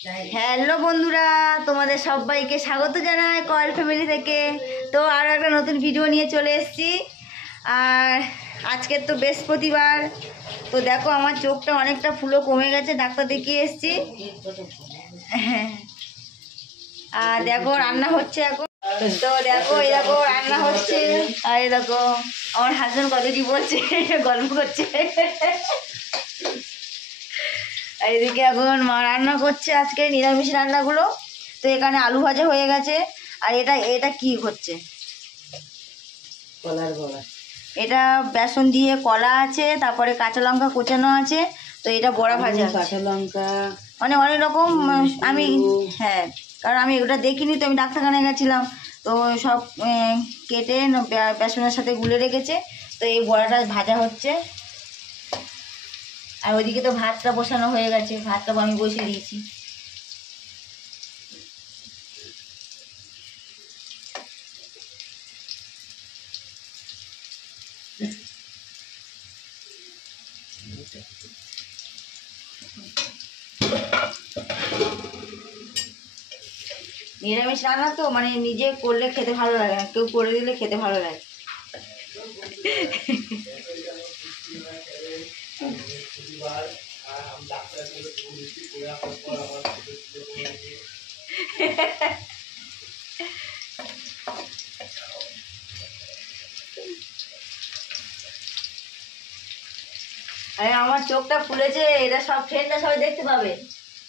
Hello বন্ধুরা, তোমাদের সবাইকে স্বাগত জানাই কয়েল ফ্যামিলি থেকে। তো আরও একটা নতুন ভিডিও নিয়ে চলে এসেছি। আর আজকের তো বৃহস্পতিবার। তো দেখো আমার চোখটা অনেকটা ফুলো কমে গেছে, ডাক্তার দেখিয়ে এসেছি। আর দেখো রান্না হচ্ছে এখন। তো দেখো এই দেখো রান্না হচ্ছে। আর এই দেখো আমার হাজবেন্ড কত কি বলছে, গল্প করছে। এইদিকে এখন মা রান্না করছে আজকে নিরামিষ রান্নাগুলো। তো এখানে আলু ভাজা হয়ে গেছে। আর এটা এটা কি হচ্ছে? কলার বড়া। এটা বেসন দিয়ে কলা আছে, তারপরে কাঁচা লঙ্কা কোচানো আছে। তো এটা বড়া ভাজা, কাঁচা লঙ্কা, মানে অনেক রকম। আমি হ্যাঁ, কারণ আমি ওটা দেখিনি, তো আমি ডাক্তারখানায় গেছিলাম। তো সব কেটে বেসনের সাথে গুলে রেখেছে। তো এই বড়াটা ভাজা হচ্ছে। আর ওইদিকে তো ভাতটা বসানো হয়ে গেছে, ভাতটা আমি বসিয়ে দিয়েছি। নিরামিষ রান্না তো মানে নিজে করলে খেতে ভালো লাগে না, কেউ করে দিলে খেতে ভালো লাগে। আরে আমার চোখটা ফুলেছে, এটা সব ফ্রেন্ডরা সবাই দেখতে পাবে,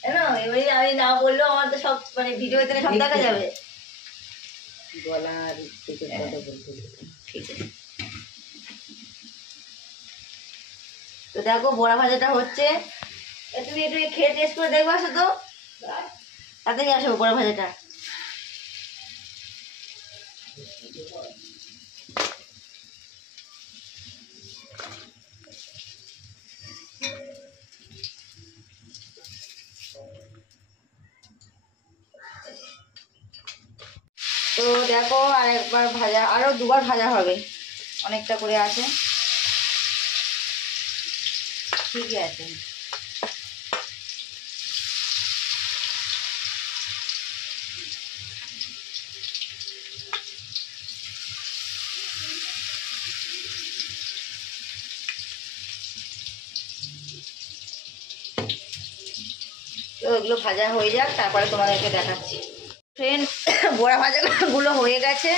জানো। এবারে আমি না বললেও আমার তো সব মানে ভিডিওতে সব দেখা যাবে। গলার থেকে কথা বলতে। ঠিক আছে। তো দেখো বড়া ভাজাটা হচ্ছে। তুমি একটু খেয়ে টেস্ট করে দেখবো, আসো তো তাড়াতাড়ি আসো বড়া ভাজাটা। তো দেখো আর একবার ভাজা, আরো দুবার ভাজা হবে, অনেকটা করে আছে। ঠিকই আছে। তো এগুলো ভাজা হয়ে যাক, তারপরে তোমাদেরকে দেখাচ্ছি। ফ্রেন্ড, বড়া ভাজাগুলো হয়ে গেছে।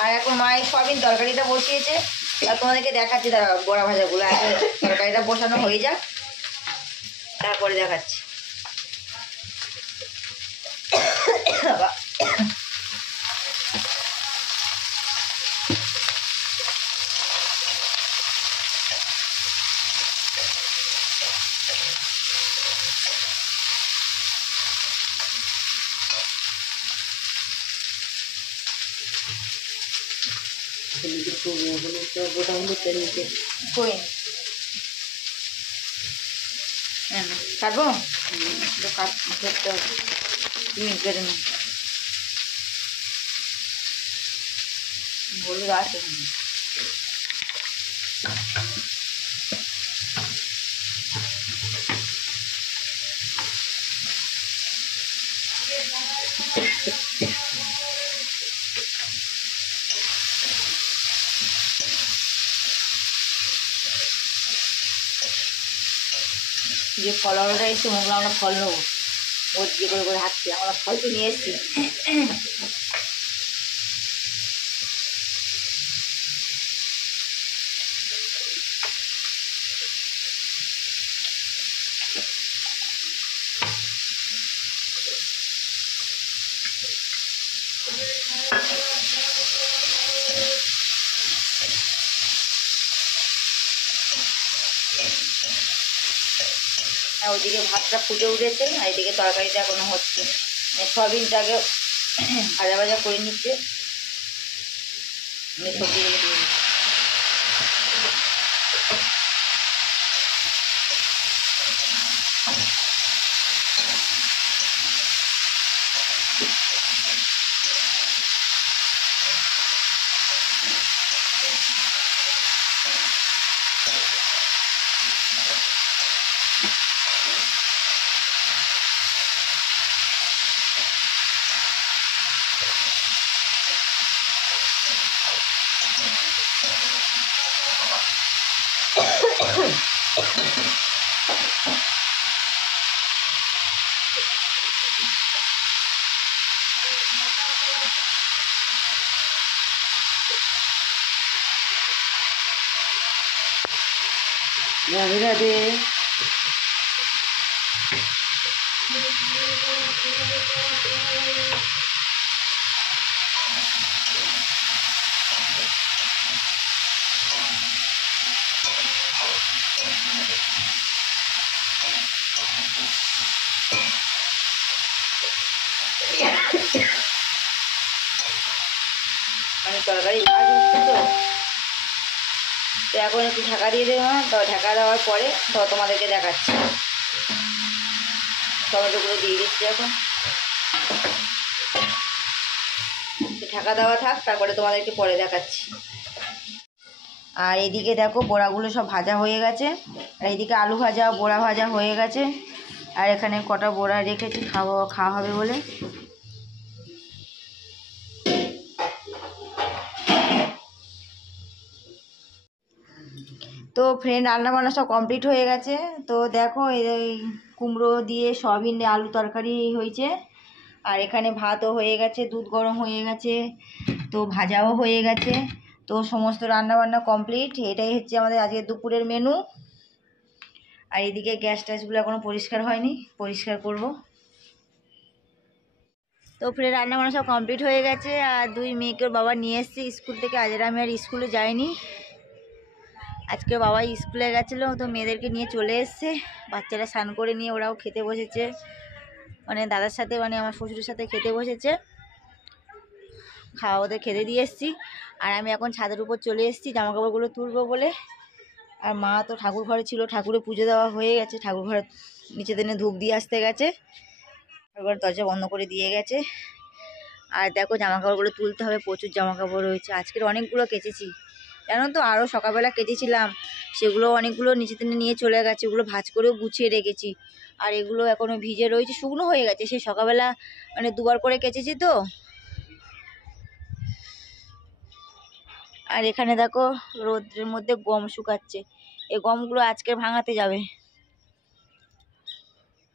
আর এখন মায়ের সয়াবিন তরকারিটা বসিয়েছে। আর তোমাদেরকে দেখাচ্ছি, দাঁড়া বড়া ভাজাগুলো আগে তরকারিটা বসানো হয়ে যাক, তারপরে দেখাচ্ছি। বাবা, গোটা হলুদটা নিচে কই কাটবো? কাটতে হবে, তুমি কেটে নাও। হলুদ আছে। যে ফলটা এসে মুখলো, আমরা ফল নেবো। ওর যে করে হাঁটছি, আমরা ফল তো নিয়ে এসছি। আর ওইদিকে ভাতটা ফুটে উঠেছে, আর এদিকে তরকারিটা এখনো হচ্ছে। মানে সয়াবিনটাকে ভাজা ভাজা করে নিচ্ছে। সবজিগুলো দিয়ে দিচ্ছি। রাধে রাধে। মানে তরকারি ভাজ হচ্ছে তো, তো এখন একটু ঢাকা দিয়ে দেবো। তো ঢাকা দেওয়ার পরে তো তোমাদেরকে দেখাচ্ছি। টমেটোগুলো দিয়ে দিচ্ছি এখন, ঢাকা দেওয়া থাক, তারপরে তোমাদেরকে পরে দেখাচ্ছি। আর এদিকে দেখো বড়াগুলো সব ভাজা হয়ে গেছে, আর এদিকে আলু ভাজা বড়া ভাজা হয়ে গেছে। আর এখানে কটা বড়া রেখেছি খাওয়া হবে বলে। তো ফ্রেন্ড, রান্না বান্না সব কমপ্লিট হয়ে গেছে। তো দেখো এই কুমড়ো দিয়ে সয়াবিন দিয়ে আলু তরকারি হয়েছে, আর এখানে ভাতও হয়ে গেছে, দুধ গরম হয়ে গেছে, তো ভাজাও হয়ে গেছে। তো সমস্ত রান্না বান্না কমপ্লিট। এটাই হচ্ছে আমাদের আজকে দুপুরের মেনু। আর এদিকে গ্যাস ট্যাসগুলো এখনো পরিষ্কার হয়নি, পরিষ্কার করব। তো ফ্রেন্ড, রান্না বান্না সব কমপ্লিট হয়ে গেছে। আর দুই মেয়েকে ওর বাবা নিয়ে এসেছে স্কুল থেকে। আজ আমি আর স্কুলে যাইনি, আজকে বাবা স্কুলে গেছিলো, তো মেয়েদেরকে নিয়ে চলে এসছে। বাচ্চারা স্নান করে নিয়ে ওরাও খেতে বসেছে, মানে দাদার সাথে, মানে আমার শ্বশুরের সাথে খেতে বসেছে। খাওয়া ওদের খেতে দিয়ে এসেছি। আর আমি এখন ছাদের উপর চলে এসেছি জামা কাপড়গুলো তুলবো বলে। আর মা তো ঠাকুর ঘরে ছিল, ঠাকুরের পুজো দেওয়া হয়ে গেছে, ঠাকুর ঘরে নিচে দিনে ধূপ দিয়ে আসতে গেছে, ঠাকুর দরজা বন্ধ করে দিয়ে গেছে। আর দেখো জামা কাপড়গুলো তুলতে হবে, প্রচুর জামা কাপড় রয়েছে। আজকের অনেকগুলো কেচেছি জানো তো, আরও সকালবেলা কেচেছিলাম, সেগুলো অনেকগুলো নিচে দিনে নিয়ে চলে গেছে, ওগুলো ভাঁজ করেও গুছিয়ে রেখেছি। আর এগুলো এখনও ভিজে রয়েছে, শুকনো হয়ে গেছে, সেই সকালবেলা মানে দুবার করে কেচেছি তো। আর এখানে দেখো রোদ্রের মধ্যে গম শুকাচ্ছে, এই গমগুলো আজকে ভাঙাতে যাবে।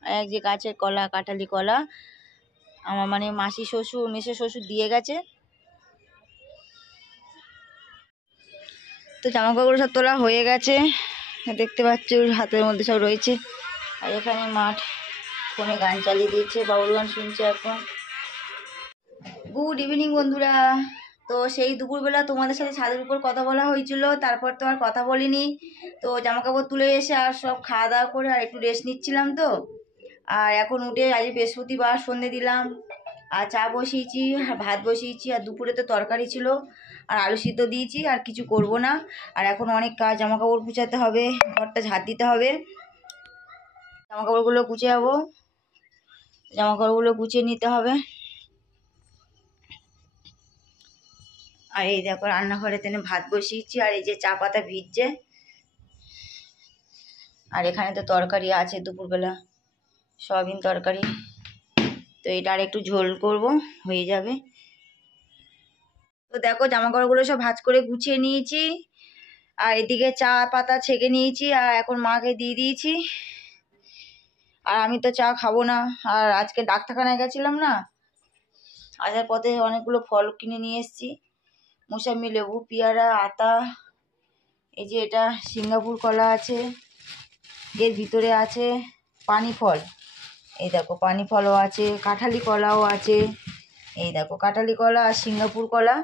এক যে গাছের কলা, কাঁঠালি কলা, আমার মানে মাসি শ্বশুর মেসো শ্বশুর দিয়ে গেছে। তো জামা কাপড় সব তোলা হয়ে গেছে, দেখতে পাচ্ছ হাতের মধ্যে সব রয়েছে। আর এখানে মাঠ, ফোনে গান চালিয়ে দিয়েছে, বাউল গান শুনছে এখন। গুড ইভিনিং বন্ধুরা। তো সেই দুপুরবেলা তোমাদের সাথে ছাদের উপর কথা বলা হয়েছিল, তারপর তো আর কথা বলিনি। তো জামা কাপড় তুলে এসে আর সব খাওয়া দাওয়া করে আর একটু রেস্ট নিচ্ছিলাম তো। আর এখন উঠে আজ বৃহস্পতিবার সন্ধে দিলাম, আর চা বসিয়েছি, আর ভাত বসিয়েছি, আর দুপুরে তো তরকারি ছিল, আর আলু সিদ্ধ দিয়েছি, আর কিছু করব না। আর এখন অনেক কাজ, জামা কাপড় গুছাতে হবে, ঘরটা ঝাড় দিতে হবে, জামা কাপড়গুলো গুছিয়ে যাবো, জামা কাপড়গুলো গুছিয়ে নিতে হবে। আর এই দেখো রান্নাঘরে তেনে ভাত বসিয়েছি, আর এই যে চা পাতা ভিজছে। আর এখানে তো তরকারি আছে দুপুরবেলা, সয়াবিন তরকারি, তো এটা আর একটু ঝোল করব, হয়ে যাবে। তো দেখো জামা কাপড়গুলো সব ভাঁজ করে গুছিয়ে নিয়েছি, আর এদিকে চা পাতা ছেঁকে নিয়েছি, আর এখন মাকে দিয়ে দিয়েছি। আর আমি তো চা খাবো না। আর আজকে ডাক্তারখানায় গেছিলাম না, আসার পথে অনেকগুলো ফল কিনে নিয়ে এসেছি, মোসাম্বি, লেবু, পেয়ারা, আতা, এই যে এটা সিঙ্গাপুর কলা আছে, এর ভিতরে আছে পানি ফল, এই দেখো পানি ফলও আছে, কাঁঠালি কলাও আছে, এই দেখো কাঁঠালি কলা আর সিঙ্গাপুর কলা,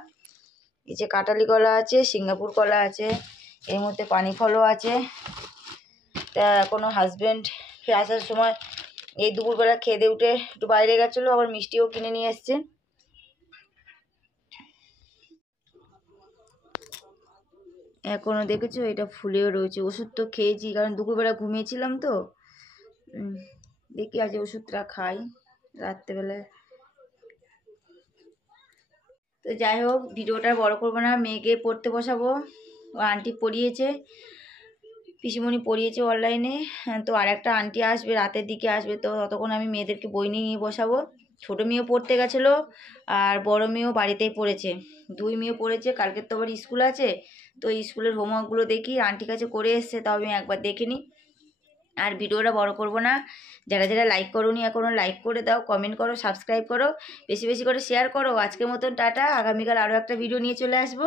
এই যে কাঁঠালি কলা আছে, সিঙ্গাপুর কলা আছে, এর মধ্যে পানি ফলও আছে। তা এখনও হাজব্যান্ড আসার সময় এই দুপুরবেলা খেতে উঠে একটু বাইরে গেছিলো, আবার মিষ্টিও কিনে নিয়ে এসছে। এখনও দেখেছো এটা ফুলেও রয়েছে, ওষুধ তো খেয়েছি, কারণ দুপুরবেলা ঘুমিয়েছিলাম তো। দেখি আজ ওষুধটা খাই রাত্রেবেলায়। তো যাই হোক, ভিডিওটা বড় করবো না, মেয়েকে পড়তে বসাবো, ও আন্টি পড়িয়েছে, পিসিমণি পড়িয়েছে অনলাইনে। তো আর একটা আন্টি আসবে, রাতের দিকে আসবে, তো ততক্ষণ আমি মেয়েদেরকে বই নিয়ে বসাবো। ছোটো মেয়েও পড়তে গেছিলো, আর বড় মেয়েও বাড়িতেই পড়েছে, দুই মেয়ে পড়েছে। কালকের তো আবার স্কুল আছে, তো স্কুলের হোমওয়ার্কগুলো দেখি আন্টির কাছে করে এসছে, তাও আমি একবার দেখে নিই। আর ভিডিওটা বড় করব না, যারা যারা লাইক করোনি এখনো লাইক করে দাও, কমেন্ট করো, সাবস্ক্রাইব করো, বেশি বেশি করে শেয়ার করো। আজকের মতন টাটা, আগামীকাল আরও একটা ভিডিও নিয়ে চলে আসবো।